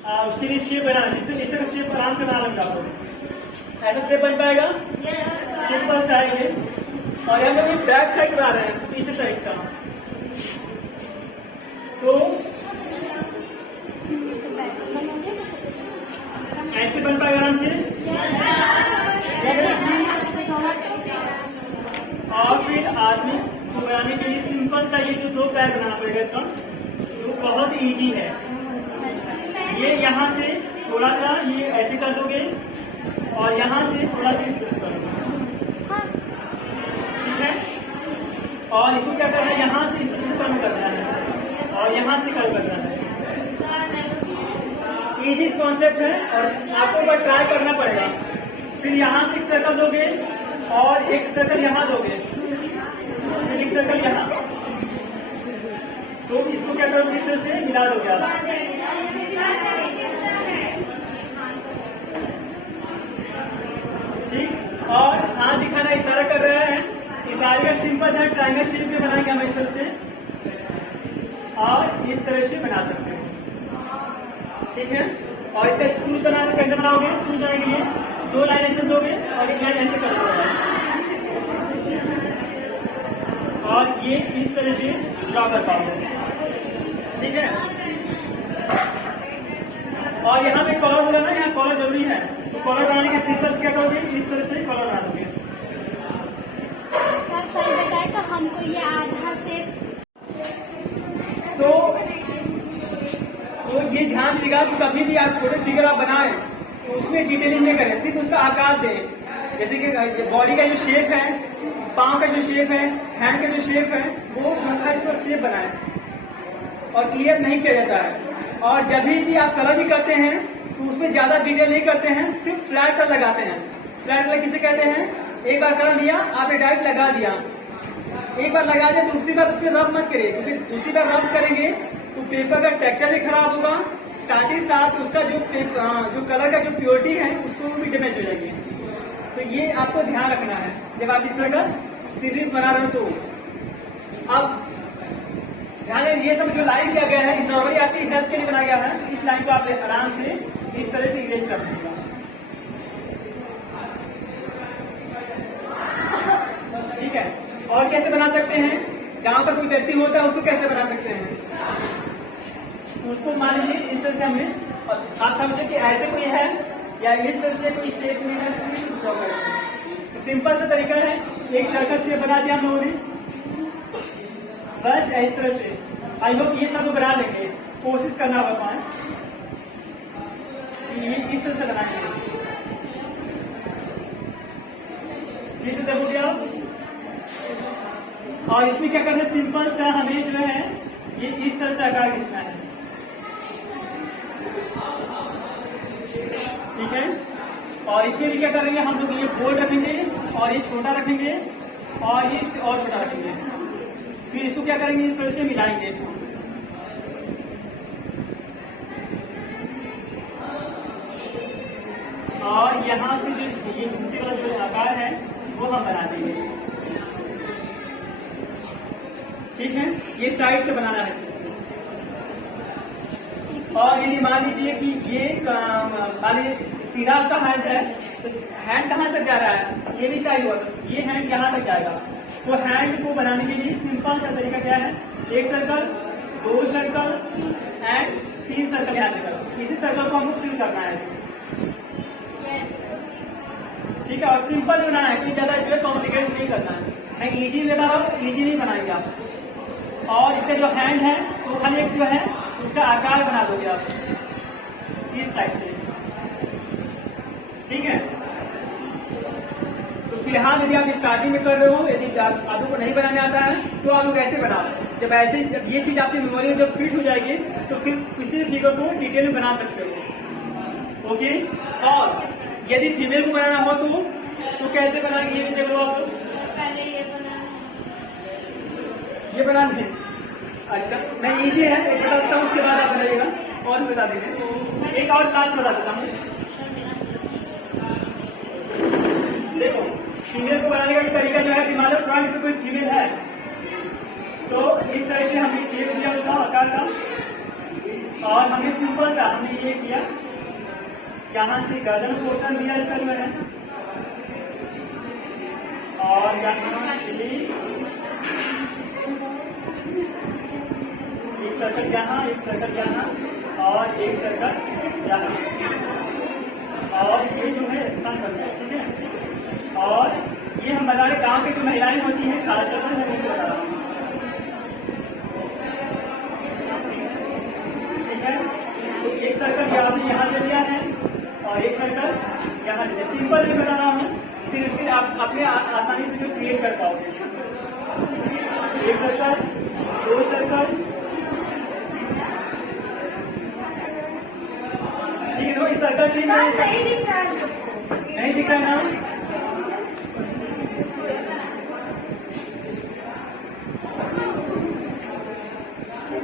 उसके लिए शेप बनाना, जिससे इस तरह शेप आराम से बना लेंगे आप लोग। ऐसा शेप बन पाएगा, सिंपल सा है ये। और हम लोग बैक साइड बना रहे हैं, पीछे साइड का। तो ऐसे बन पाएगा आराम से। और फिर आदमी को बनाने के लिए सिंपल सा ये जो दो पैर बनाना पड़ेगा इसका, जो बहुत इजी है। ये यहाँ से थोड़ा सा ये ऐसे कर दोगे और यहाँ से थोड़ा सा इस कर दोगे, ठीक है। और इसको क्या करना है, यहाँ से इस तरह से कर्ल करना है और यहाँ से कर्ल करना है। इजी कॉन्सेप्ट है और आपको बस ट्राई करना पड़ेगा। फिर यहाँ से एक सर्कल दोगे और एक सर्कल यहाँ दोगे, फिर एक सर्कल यहाँ। तो इसको क्या करोगे, इस तरह से मिला दोगे आप, ठीक। और हाथ दिखाना इशारा कर रहा है, इशारे का सिंपल सा ट्रायंगल शेप में बनाएंगे हम इस तरह से, और इस तरह से बना सकते हैं, ठीक है। और इसका सूज बनाना कैसे बनाओगे, सूज बनाने के लिए दो लाइन ऐसे दोगे और एक लाइन ऐसे कर दोगे और ये इस तरह से ड्रॉ कर पाओगे, ठीक है। और यहाँ पे कलर हो रहा है ना, यहाँ कलर जरूरी है, तो कलर बनाने के सिंपल से क्या करोगे, इस तरह से कलर बना दोगे। सर कल बताए तो हमको ये आधा से तो ये ध्यान दीजिएगा कि कभी भी आप छोटे फिगर आप बनाएं तो उसमें डिटेलिंग नहीं करें, सिर्फ उसका आकार दें। जैसे कि बॉडी का जो शेप है, पाँव का जो शेप है, हैंड का जो शेप है, वो हल्का इसका शेप बनाएं और क्लियर नहीं किया जाता है। और जब भी आप कलर भी करते हैं तो उसमें ज्यादा डिटेल नहीं करते हैं, सिर्फ फ्लैट कलर लगाते हैं। फ्लैट कलर किसे कहते हैं, एक बार कलर लिया आपने डायरेक्ट लगा दिया, एक बार लगा दिया दूसरी बार उस पर रब मत करिए, क्योंकि दूसरी बार रब करेंगे तो पेपर का टेक्सचर भी खराब होगा, साथ ही साथ उसका जो कलर का जो प्योरिटी है उसको भी डैमेज हो जाएगी। तो ये आपको ध्यान रखना है जब आप इस तरह का सीरीज बना रहे हो। तो अब ध्यान दें, ये सब जो लाइन किया गया है नॉर्मली आपकी हेल्प के लिए बनाया गया है। इस लाइन को आप आराम से इस तरह से इरेज कर दीजिएगा, ठीक है। और कैसे बना सकते हैं, गांव का कोई व्यक्ति होता है उसको कैसे बना सकते हैं, उसको मान लीजिए इस तरह से हमने, आप समझे कि ऐसे कोई है या इस तरह से कोई शेप में है, तो सिंपल सा तरीका है, एक सर्कल शेप बना दिया हम लोगों ने, बस इस तरह से। आई होप ये सब बना लेंगे, कोशिश करना बताएं ये इस तरह से बनाएंगे, जैसे देखोगे आप। और इसमें क्या करना है, सिंपल सा हमें जो है ये इस तरह से आकार खींचना है, ठीक है। और इसमें भी क्या करेंगे हम लोग, ये गोल रखेंगे और ये छोटा रखेंगे और ये और छोटा रखेंगे, फिर इसको क्या करेंगे, इस तरह से मिलाएंगे। और यहाँ से जो ये जूते वाला जो आकार है वो हम बना देंगे, ठीक है। ये साइड से बनाना है इस तरह से। और यदि मान लीजिए कि ये मान लीजिए सीधा उसका हैंड है, तो हैंड कहाँ तक जा रहा है, ये भी साइड हुआ, ये हैंड यहाँ तक जाएगा। तो हैंड को बनाने के लिए सिंपल सा तरीका क्या है, एक सर्कल, दो सर्कल एंड तीन सर्कल यहाँ तक। इसी सर्कल को हमको फिल करना है इसमें, ठीक है। और सिंपल बनाना है कि ज्यादा जो कॉम्प्लिकेट नहीं करना है, नहीं इजी लेना हो इजी नहीं बनाएंगे आप। और इसका जो हैंड है वो खाली एक जो है उसका आकार बना दोगे आप इस टाइप से, ठीक है। तो फिलहाल यदि आप स्टार्टिंग में कर रहे हो, यदि आप लोग को नहीं बनाने आता है तो आप लोग ऐसे बनाओ। जब ये चीज आपकी मेमोरी में जब फिट हो जाएगी तो फिर किसी फिगर को डिटेल में बना सकते हो, ओके। और यदि फीमेल को बनाना हो तो कैसे बनाएंगे, ये भी देख लो आप लोग। पहले ये बना दें, अच्छा नहीं इजी है, एक बताता हूँ उसके बाद आप बनाइएगा और बता देंगे। एक और क्लास बता देता हूँ, देखो फीमेल को बनाने का तरीका जो है कि मान लो फ्रंट पे कोई फीमेल है तो इस तरह से हमने शेप दिया उसका आकार का, और हमने सिंपल सा हमने ये किया, यहाँ से गर्दन पोर्शन दिया इसका जो है, और यहाँ से एक सर्कल यहाँ, एक सर्कल यहाँ, और एक सर्कल यहाँ, और ये जो है स्थान बनता है, ठीक है। और ये हम बता रहे गाँव की जो महिलाएं होती हैं, खासतौर पर मैं बता रहा हूँ, ठीक है। तो एक सर्कल आपने यहाँ से लिया है और एक सर्कल यहाँ लिया, सिंपल भी बता रहा हूँ, फिर इसके आप अपने आसानी से जो क्रिएट कर पाओगे। एक सर्कल, दो सर्कल, ठीक है। तो इस सर्कल से नहीं दिख रहा ना,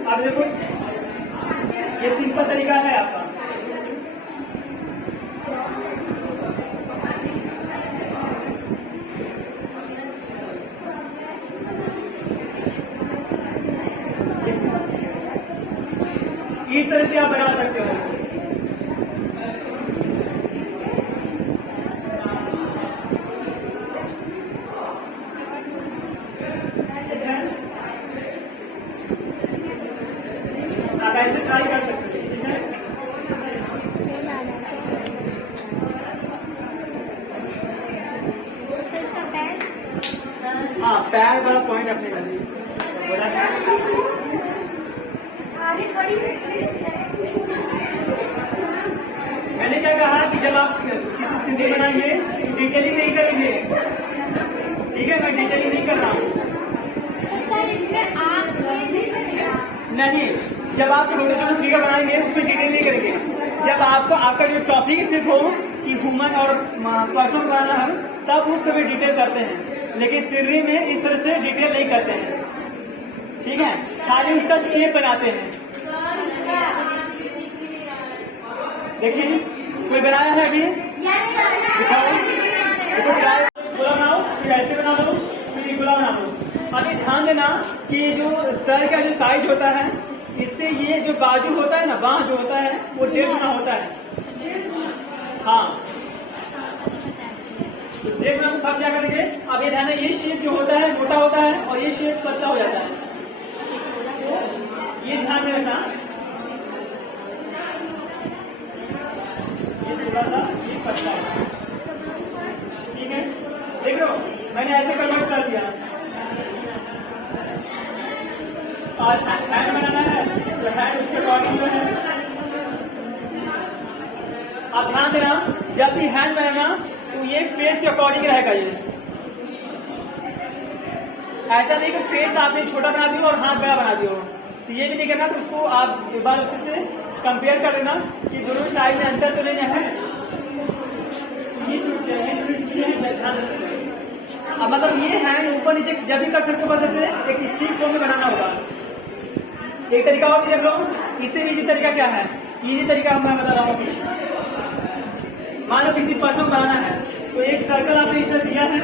आप देखो ये सिंपल तरीका है आपका। इस तरह से आप बना सकते हो। आप ऐसे ट्राई कर सकते हो, ठीक है। हाँ, पैर वाला पॉइंट अपने कर लीजिए, बोला है। मैंने क्या कहा कि जब आप किसी सिंधी बनाएंगे डिटेलिंग नहीं करेंगे, ठीक है। मैं डिटेलिंग नहीं कर रहा हूँ। तो सर इसमें आप नहीं, जब आप छोटे छोटे फिगर बनाएंगे उसमें डिटेल नहीं करेंगे। जब आपको आपका जो टॉपिक सिर्फ हो कि वुमन और पर्सन बनाना है, तब उस समय डिटेल करते हैं, लेकिन सिर्री में इस तरह से डिटेल नहीं करते हैं, ठीक है। खाली उसका शेप बनाते हैं। देखिए कोई बनाया है अभी, दिखाओ। देखो गोला बनाओ, फिर ऐसे बना लो, फिर ये गोला बना लो। अभी ध्यान देना कि जो सर का जो साइज होता है, इससे ये जो बाजू होता है ना, बाह जो होता है वो 1.5 गुना होता है। हाँ, तो 1.5 गुना तो क्या करेंगे। अब ये ध्यान है, ये शेप जो होता है मोटा होता है और ये शेप पतला हो जाता है, ये ध्यान में रखना। ये थोड़ा सा ये पतला है, ठीक है। देख लो मैंने ऐसे कन्वर्ट कर दिया। और हैंड बनाना है तो हैंड उसके अकॉर्डिंग जो है। आप ध्यान देना, जब भी हैंड बनाना तो ये फेस के अकॉर्डिंग रहेगा। ये ऐसा नहीं कि फेस आपने छोटा बना दिया और हाथ बड़ा बना दिया हो, तो ये भी नहीं करना। तो उसको आप एक बार उसी से कंपेयर कर लेना कि दोनों साइड में अंतर तो नहीं है। ये ध्यान रखना। अब मतलब ये हैंड ऊपर नीचे जब भी कर सकते हैं, एक स्ट्रीट फॉर्म में बनाना होगा। एक तरीका और भी देख लो, इससे भी इजी तरीका क्या है। इजी तरीका मैं बता रहा हूँ। मान लो किसी पर्सन बनाना है, तो एक सर्कल आपने इसे दिया है,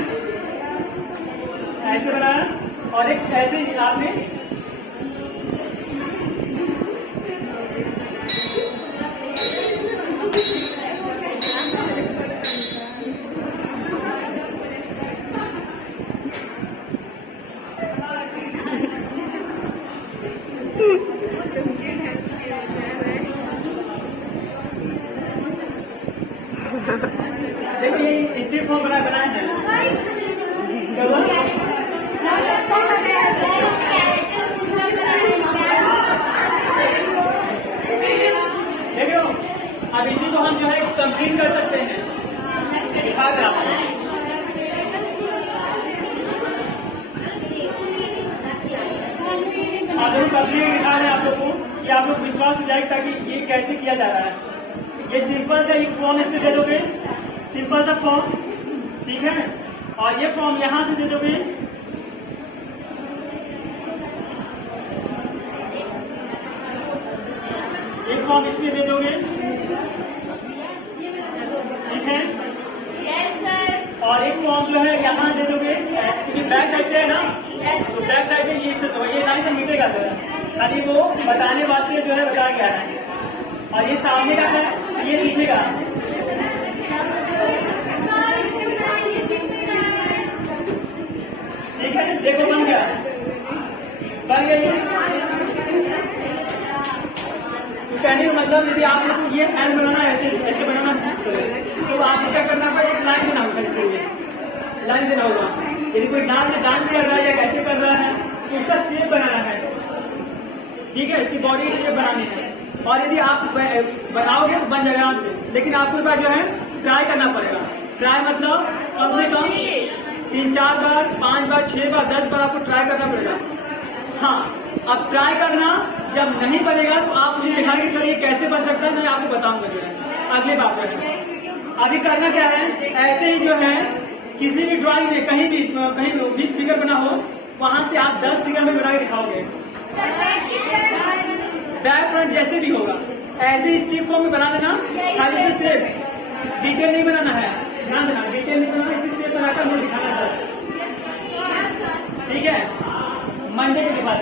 ऐसे बनाया, और एक ऐसे आपने देखिए ये स्ट्रीट फॉर्म बनाया है। देखो अब इसी को हम जो है कंप्लीट कर सकते हैं। दिखा रहे आप कंप्लीट दिखा रहे हैं आप लोग को, कि आप लोग विश्वास हो जाए ताकि ये कैसे किया जा रहा है। ये सिंपल सा एक फॉर्म इससे दे दोगे, सिंपल सा फॉर्म, ठीक है। और ये फॉर्म यहां से दे दोगे, एक फॉर्म इसमें दे दोगे, ठीक है। और एक फॉर्म जो है यहाँ दे दोगे, क्योंकि बैक साइड से है ना, तो बैक साइड में ये लाइन से मिटेगा। खाली वो बताने वास्ते जो है बताया गया है। और ये सामने का है, ये पीछे का। ठीक है, देखो बन गया, बन गया ये। तो कहने का मतलब यदि आप लोग को ये हैंड बनाना ऐसे ऐसे बनाना तो आपको क्या करना होगा, एक लाइन देना होगा, इसके लिए लाइन देना होगा। यदि कोई डांस कर रहा है या कैसे कर रहा है तो उसका शेप बनाना है, ठीक है, इसकी बॉडी की शेप बनानी है। और यदि आप बनाओगे तो बन जाएगा आराम से, लेकिन आपको एक बार जो है ट्राई करना पड़ेगा। ट्राई मतलब कम से कम 3-4 बार, 5 बार, 6 बार, 10 बार आपको ट्राई करना पड़ेगा। हाँ, अब ट्राई करना, जब नहीं बनेगा तो आप मुझे दिखाएंगे सर ये कैसे बन सकता है, मैं आपको बताऊंगा जो है अगले बात में। अभी करना क्या है, ऐसे ही जो है किसी भी ड्राइंग में कहीं भी फिगर बना हो, वहां से आप 10 फिगर में बना के दिखाओगे। बैक फ्रंट जैसे भी होगा ऐसे ही स्टिफ फॉर्म में बना देना, खाली से सेप, डिटेल नहीं बनाना है, ध्यान देना, डिटेल नहीं बनाना, इसी सेप बनाकर मुझे दिखाना है 10। ठीक है, मंडे के बाद